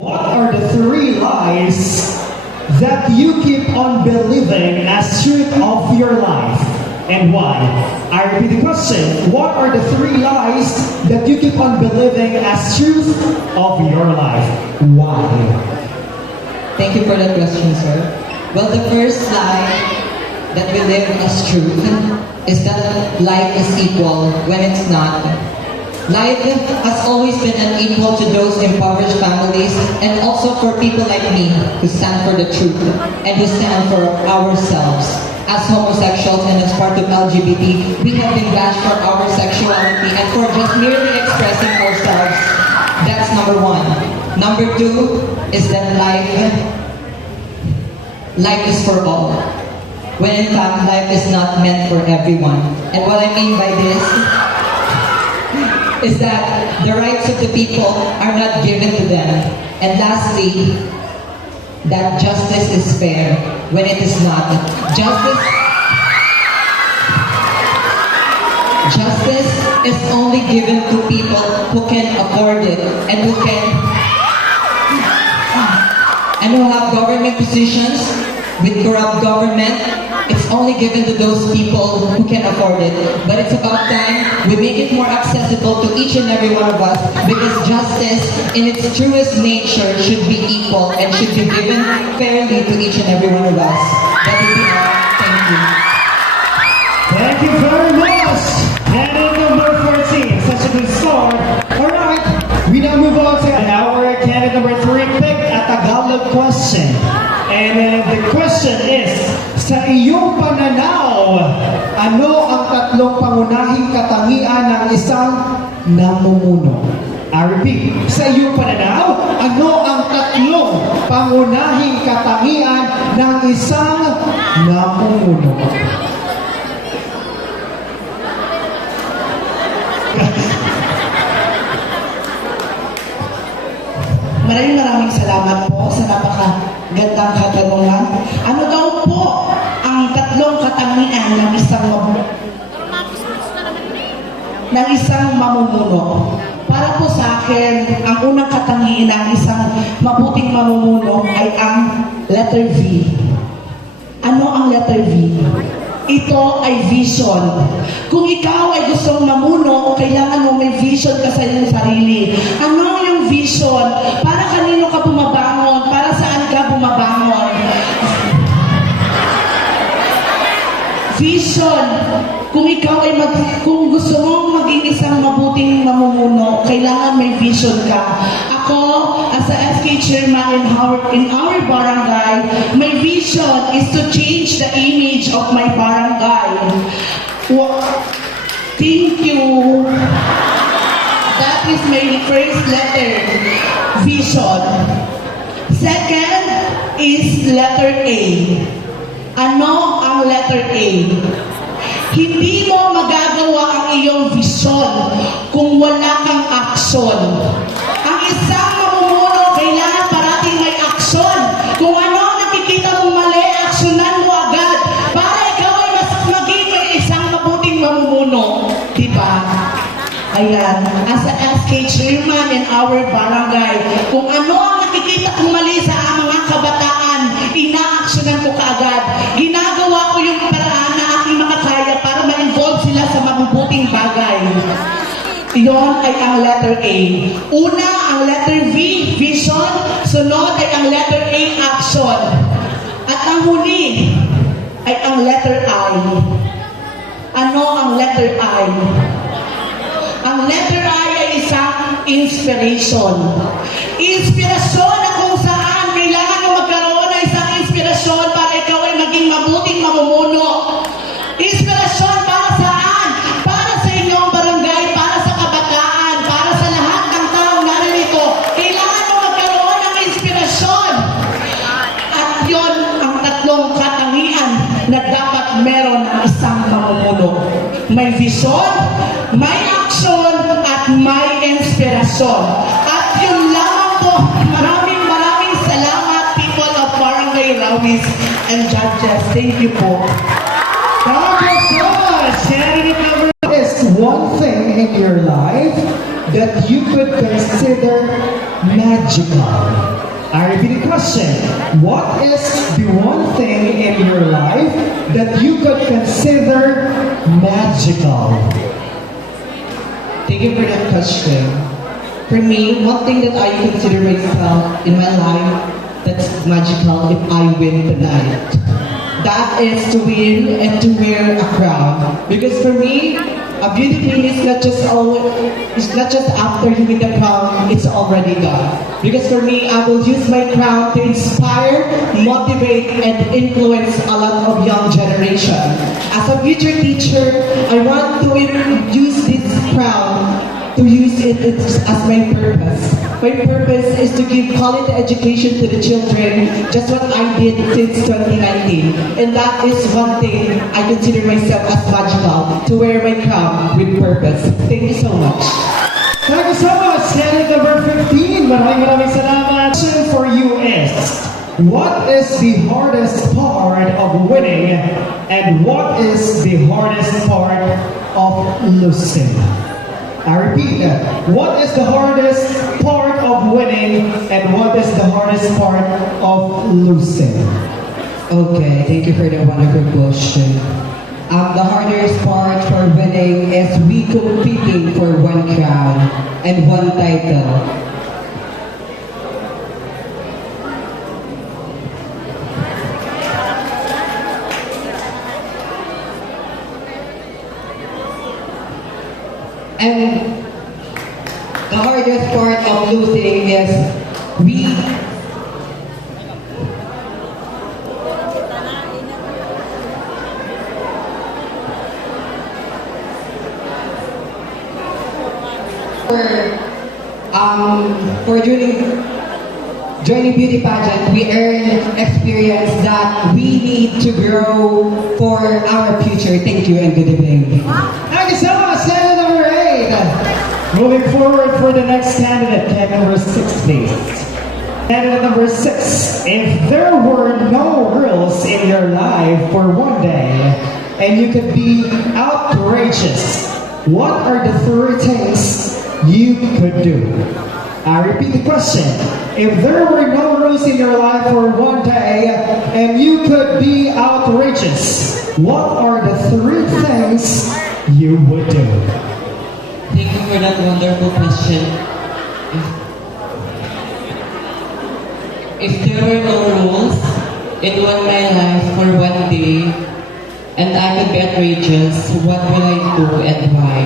What are the three lies that you keep on believing as truth of your life, and why? I repeat the question. What are the three lies that you keep on believing as truth of your life? Why? Thank you for that question, sir. Well, the first lie that we live as truth is that life is equal when it's not. Life has always been unequal to those impoverished families and also for people like me who stand for the truth and who stand for ourselves. As homosexuals and as part of LGBT, we have been bashed for our sexuality and for just merely expressing ourselves. That's number one. Number two is that life is for all, when in fact life is not meant for everyone. And what I mean by this is that the rights of the people are not given to them. And lastly, that justice is fair when it is not. Justice is only given to people who can afford it and who have government positions. With corrupt government, it's only given to those people who can afford it. But it's about time we make it more accessible to each and every one of us, because justice in its truest nature should be equal and should be given fairly to each and every one of us. That would be all. Thank you. Thank you very much. Candidate number 14, such a good start. Alright, we now move on to our candidate number 3, pick a Tagalog question. And the question is, sa iyong pananaw, ano ang tatlong pangunahing katangian ng isang namumuno? I repeat, sa iyong pananaw, ano ang tatlong pangunahing katangian ng isang namumuno? Maraming salamat po sa napakagandang katanungan. Ano daw po ang tatlong katangian ng isang mamumuno? Para po sa akin, ang unang katangian ng isang mabuting mamumuno ay ang letter V. Ano ang letter V? Ito ay vision. Kung ikaw ay gustong mamuno, kailangan mo may vision ka sa iyong sarili. Ano yung vision? Para kanino ka bumabangon? Para saan ka bumabangon? Vision. Kung gusto mong maging isang mabuting mamumuno, kailangan may vision ka. Ako, as a SK chairman in our barangay, my vision is to change the image of my barangay. Thank you. That is my first letter, vision. Second is letter A. Ano ang letter A? Hindi mo magagawa ang iyong vision kung wala kang aksyon. Ang isang mamumuno, kailangan parating may aksyon. Kung ano nakikita mong mali, aksyonan mo agad para ikaw ay maging isang mabuting mamumuno. Diba? Ayan. As a SK chairman in our barangay, kung ano ang nakikita kong mali sa mga kabataan, inaaksyonan ko kaagad. Ginagawa ko yung paraan na aking makakaya para ma-involve sila sa mabubuting bagay. Iyon ay ang letter A. Una, ang letter V, vision. Sunod ay ang letter A, action. At ang huli ay ang letter I. Ano ang letter I? Ang letter I ay isang inspiration. Inspirasyon na kung saan kailangan mo magkaroon ng isang inspirasyon para ikaw ay maging mabuting mamumuno. Inspirasyon para saan? Para sa inyong barangay, para sa kabataan, para sa lahat ng taong naririto. Kailangan mo magkaroon ng inspirasyon. At yon ang tatlong katangian na dapat meron ang isang mamumuno. May vision, may action, at may inspirasyon. At yun lamang po. Maraming salamat, people of Barangay Rawis and judges. Thank you po. Thank you so much. Candidate number is one thing in your life that you could consider magical? I repeat the question. What is the one thing in your life that you could consider magical? Thank you for that question. For me, one thing that I consider myself in my life that's magical if I win tonight. That is to win and to wear a crown. Because for me, a beauty queen is not just after you win the crown, it's already done. Because for me, I will use my crown to inspire, motivate, and influence a lot of young generation. As a future teacher, I want to use this crown to use it as my purpose. My purpose is to give quality education to the children, just what I did since 2019. And that is one thing I consider myself as magical, to wear my crown with purpose. Thank you so much. Thank you so much, candidate number 15. Maraming salamat. Question for you is, what is the hardest part of winning and what is the hardest part of losing? I repeat that. What is the hardest part of winning and what is the hardest part of losing? Okay, thank you for the wonderful question. The hardest part for winning is we competing for one crown and one title. And the hardest part of losing is we for joining beauty pageant, we earn experience that we need to grow for our future. Thank you and good evening. Thank you so much, candidate number 8. Moving forward for the next candidate, candidate number 6, please. Candidate number 6. If there were no rules in your life for one day and you could be outrageous, what are the 3 things you could do? I repeat the question. If there were no rules in your life for one day and you could be outrageous, what are the 3 things you would do? Thank you for that wonderful question. If there were no rules in my life for one day and I could be outrageous, what will I do and why?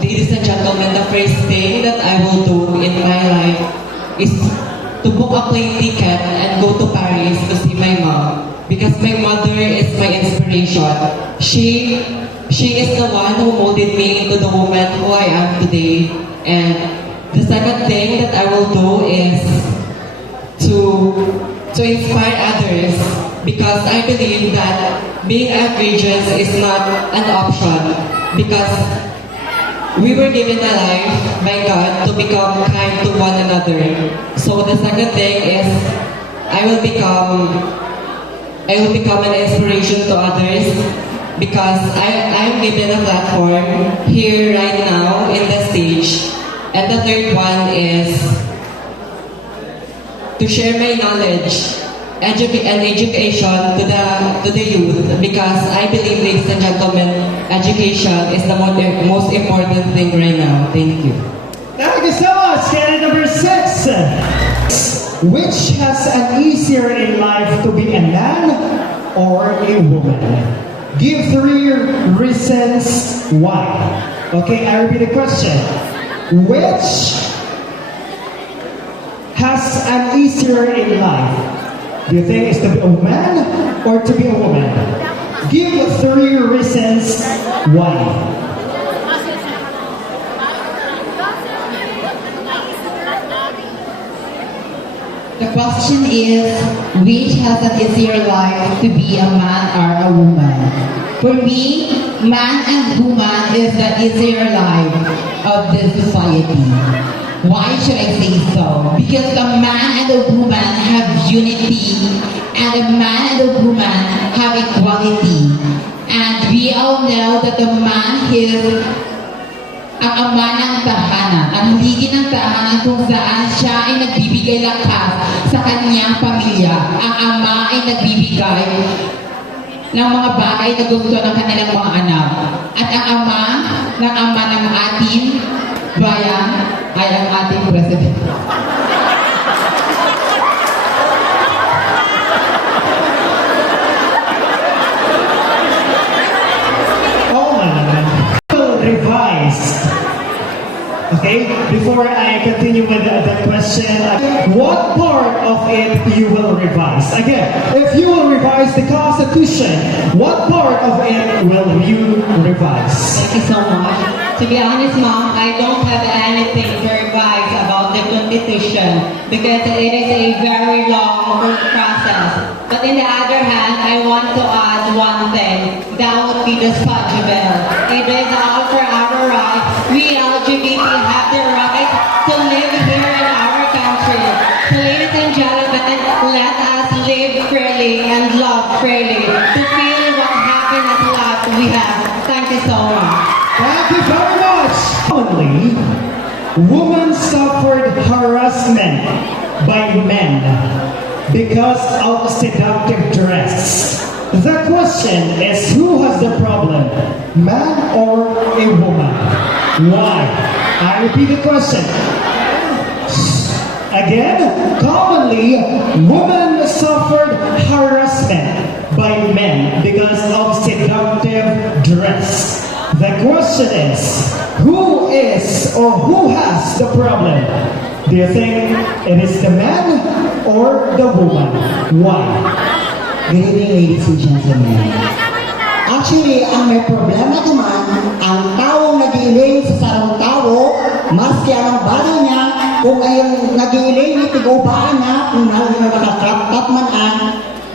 Ladies and gentlemen, the first thing that I will do in my life is to book a plane ticket and go to Paris to see my mom. Because my mother is my inspiration. She is the one who molded me into the woman who I am today. And the second thing that I will do is to inspire others. Because I believe that being outrageous is not an option. Because we were given a life by God to become kind to one another. So the second thing is I will become an inspiration to others because I am given a platform here right now in the stage. And the third one is to share my knowledge and education to the youth because I believe, ladies and gentlemen, education is the most important thing right now. Thank you. Thank you so much, candidate number 6. Which has an easier in life to be a man or a woman? Give 3 reasons why. Okay, I repeat the question. Which has an easier in life? Do you think it's to be a man or to be a woman? Give 3 reasons why. The question is, which has an easier life to be a man or a woman? For me, man and woman is the easier life of this society. Why should I say so? Because the man and the woman have unity, and the man and the woman have equality. And we all know that the man is ang ama ng tahanan. tahanan at haligi ng tahanan kung saan siya ay nagbibigay lakas sa kanyang pamilya. Ang ama ay nagbibigay ng mga bagay na gusto ng kanilang mga anak. At ang ama ng ating bayan ay ang ating president. Oh man. Revised. Okay, before I continue with the question, what part of it you will revise? Again, if you will revise the Constitution, what part of it will you revise? Thank you so much. To be honest, Mom, I don't have anything to revise about the Constitution because it is a very long process. But in the other hand, I want to add one thing. That would be the Spudge Bill. It is all for our rights. We LGBT have the right to live here in our country. So ladies and gentlemen, let us live freely and love freely to feel what happiness and love we have. Thank you so much. Thank you very much. Commonly, women suffered harassment by men because of seductive dress. The question is, who has the problem, man or a woman? Why? I repeat the question. Again, commonly, women suffered harassment by men because of seductive dress. The question is, who is or who has the problem? Do you think it is the man or the woman? Why? Good evening, ladies and gentlemen. Actually, ang may problema naman, ang taong nag-iiling sa sarang tao, maski ang bala niya, kung ayong nag-iiling, itigubaan na, kung nakakrap-tap man ang,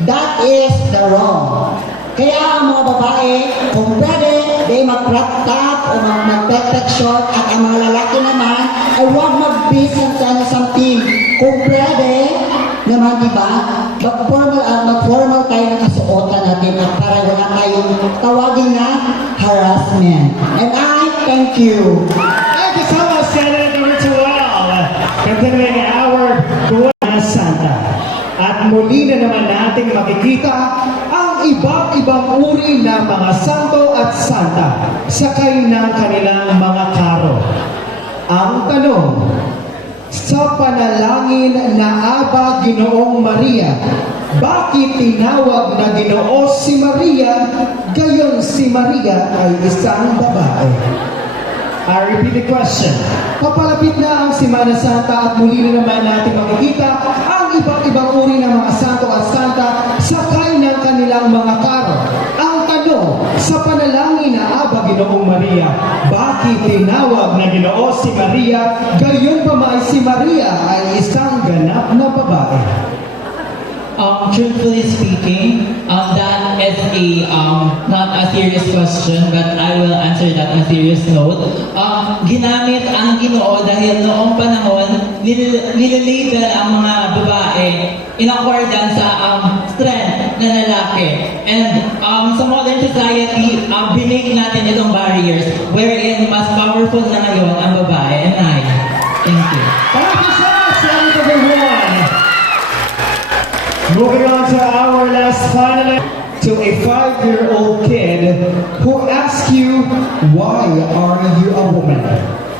that is the wrong. Kaya ang mga babae, kung pwede, di mag-crop-top o mag-pet short, at ang mga lalaki naman, ay huwag mag-business something. Kung pwede, naman diba, mag-formal tayo ng kasuotan natin at para wala tayong tawagin na harassment. And I thank you. Thank you so much, Candidate number 12. Continuing our Buwan Santa. At muli na naman nating makikita ang iba't ibang uri ng mga santo at santa sakay ng kanilang mga karo. Ang tanong, sa panalangin na Aba Ginoong Maria, bakit tinawag na Ginoo si Maria, gayon si Maria ay isang babae? I repeat the question. Papalapit na ang Semana Santa at muli na naman natin makikita ang iba't ibang uri ng mga santo at santa sakay ng kanilang mga karo. Ang tanong, sa panalangin na Aba Ginoong Maria, bakit tinawag na Ginoo si Maria, gayon pa may si Maria ay isang ganap na babae? Truthfully speaking, that is not a serious question, but I will answer that on a serious note. Ginamit ang Ginoo dahil noong panahon, nililabel ang mga babae in accordance sa strength na lalaki. And sa modern society, binake natin itong barriers wherein mas powerful na ngayon ang babae and I. Thank you. Thank you so much, Senator everyone. Moving on to our last finalist, to a 5-year-old kid who asks you, why are you a woman?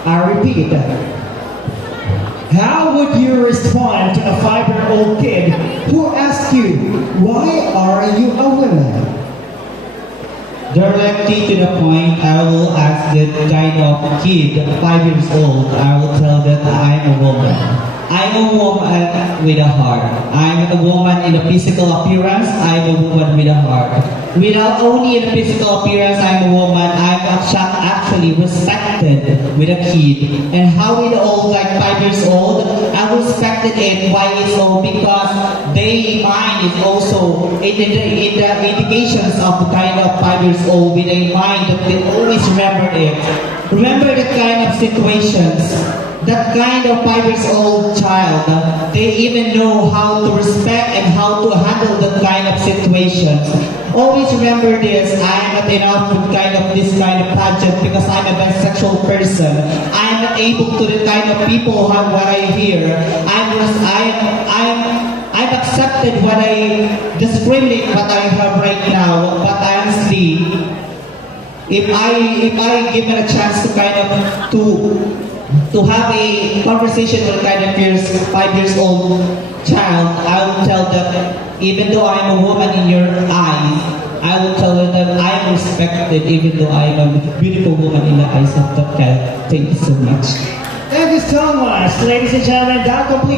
I repeat, how would you respond to a 5-year-old kid who asks you, why are you a woman? Directly to the point, I will ask that kind of kid, 5 years old, I will tell that I'm a woman. I'm a woman with a heart. I'm a woman in the physical appearance. I'm a woman with a heart. Without only in the physical appearance, I'm a woman. I'm actually respected with a kid. And how with old, like 5 years old, I respected it. Why is so? Because their mind is also in the indications of the kind of 5 years old with a mind that they always remember it. Remember the kind of situations. That kind of 5 years old child, they even know how to respect and how to handle that kind of situations. Always remember this, I am not enough to this kind of pageant because I'm a bisexual person. I am not able to the kind of people who what I hear. I'm accepted what I discriminate what I have right now, but honestly, if I given a chance to to have a conversation with a kind of 5 years old child, I will tell them, even though I'm a woman in your eyes, I will tell them that I am respected even though I am a beautiful woman in the eyes of that child. Thank you so much. Thank you so much, ladies and gentlemen. That completes